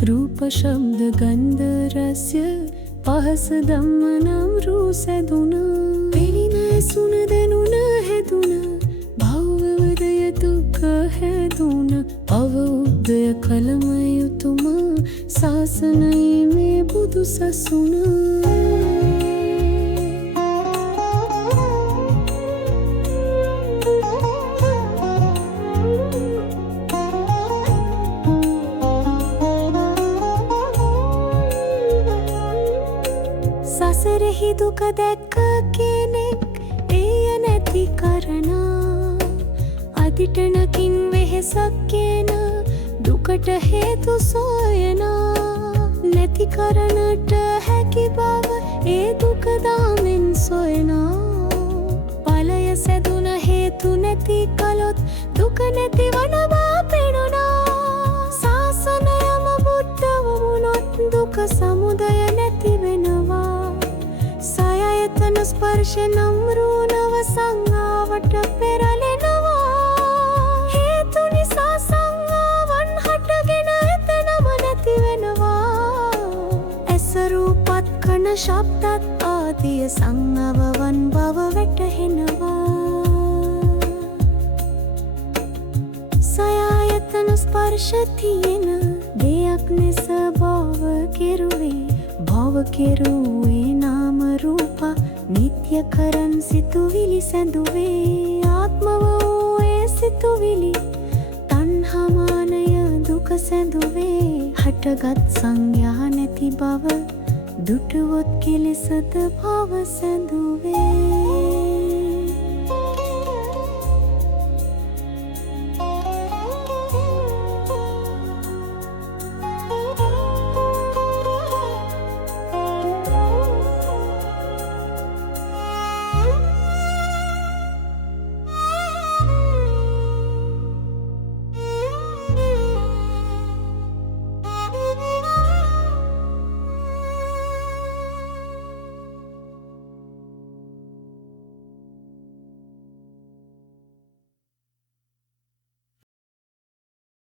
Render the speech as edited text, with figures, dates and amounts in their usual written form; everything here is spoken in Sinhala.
රූප ශබ්ද ගන්ධ රස්ය පහස ධම්ම නම් රූ සැදුනා පෙනින ඇසුන දැනුන හැදුන භවවදය දුක්ඛ හැදුන අවුද්දය කලම යුතුම සාසනයේ මේ බුදු සසුන සසරෙහි දුක දැක්ක කෙනෙක් එය නැති කරනා අදිටනකින් වෙහෙසක් කියන දුකට හේතු සොයනා නැති කරනට හැකි බව ඒ දුක දාමෙන් සොයනා ඵලය සැදුන හේතු නැති කලොත් දුක නැති වනවා පෙනුණා සාසනයම බුද්ධ වුණොත් දුක සමුදය නැති වෙනවා සයයතන ස්පර්ශ නම් රූ නව සංඥාවට පෙරලෙනවා හේතු නිසා සංඥාවන් හටගෙන එතනම නැති වෙනවා ඇස රූපත් කන ශබ්දත් ආදිය සංඥාවන් බව වැටහෙනවා සයයතන ස්පර්ශ තියෙන දෙයක් නිස භව කෙරුවේ භව කෙරුවේ නාම රූප නිත්‍ය කරන් සිතුවිලි සැඳුවේ ආත්ම වූයේ සිතුවිලි තණ්හාමානය දුක සැඳුවේ හටගත් සංඥා නැති බව දුටුවොත් කෙලෙසද භව සැඳුවේ